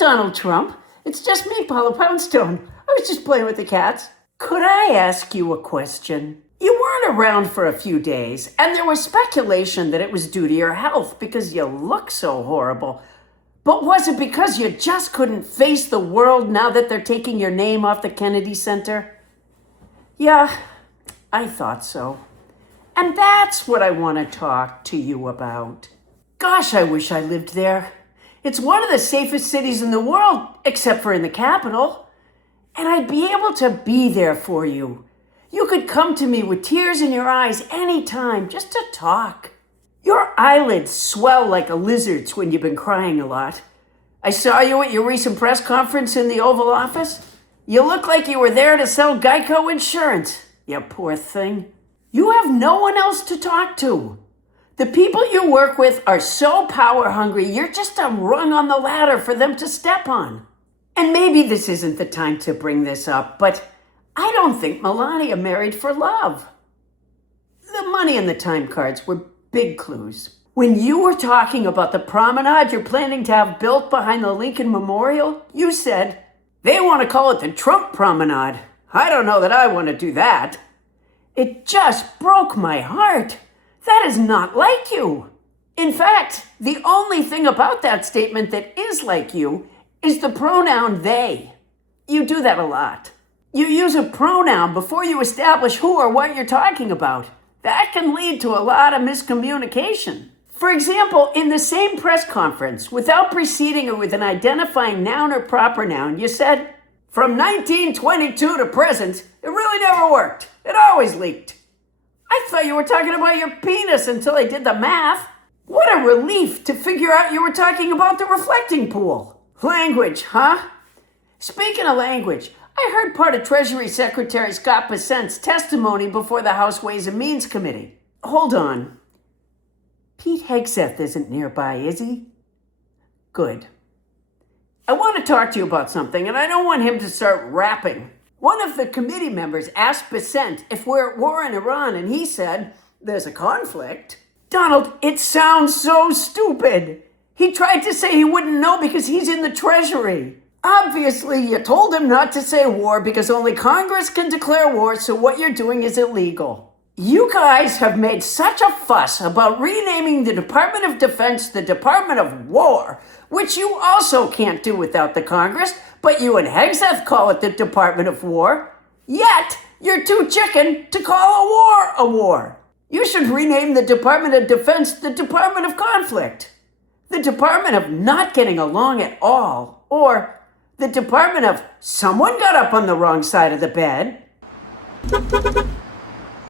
Donald Trump. It's just me, Paula Poundstone. I was just playing with the cats. Could I ask you a question? You weren't around for a few days, and there was speculation that it was due to your health because you look so horrible. But was it because you just couldn't face the world now that they're taking your name off the Kennedy Center? Yeah, I thought so. And that's what I want to talk to you about. Gosh, I wish I lived there. It's one of the safest cities in the world, except for in the capital. And I'd be able to be there for you. You could come to me with tears in your eyes anytime, just to talk. Your eyelids swell like a lizard's when you've been crying a lot. I saw you at your recent press conference in the Oval Office. You look like you were there to sell Geico insurance, you poor thing. You have no one else to talk to. The people you work with are so power hungry, you're just a rung on the ladder for them to step on. And maybe this isn't the time to bring this up, but I don't think Melania married for love. The money and the time cards were big clues. When you were talking about the promenade you're planning to have built behind the Lincoln Memorial, you said, they want to call it the Trump Promenade. I don't know that I want to do that. It just broke my heart. That is not like you. In fact, the only thing about that statement that is like you is the pronoun they. You do that a lot. You use a pronoun before you establish who or what you're talking about. That can lead to a lot of miscommunication. For example, in the same press conference, without preceding it with an identifying noun or proper noun, you said, from 1922 to present, it really never worked. It always leaked. I thought you were talking about your penis until I did the math. What a relief to figure out you were talking about the reflecting pool. Language, huh? Speaking of language, I heard part of Treasury Secretary Scott Bessent's testimony before the House Ways and Means Committee. Hold on. Pete Hegseth isn't nearby, is he? Good. I want to talk to you about something, and I don't want him to start rapping. One of the committee members asked Bessent if we're at war in Iran, and he said, there's a conflict. Donald, it sounds so stupid. He tried to say he wouldn't know because he's in the Treasury. Obviously, you told him not to say war because only Congress can declare war, so what you're doing is illegal. You guys have made such a fuss about renaming the Department of Defense the Department of War, which you also can't do without the Congress, but you and Hegseth call it the Department of War. Yet, you're too chicken to call a war. You should rename the Department of Defense the Department of Conflict, the Department of Not Getting Along at All, or the Department of Someone Got Up on the Wrong Side of the Bed.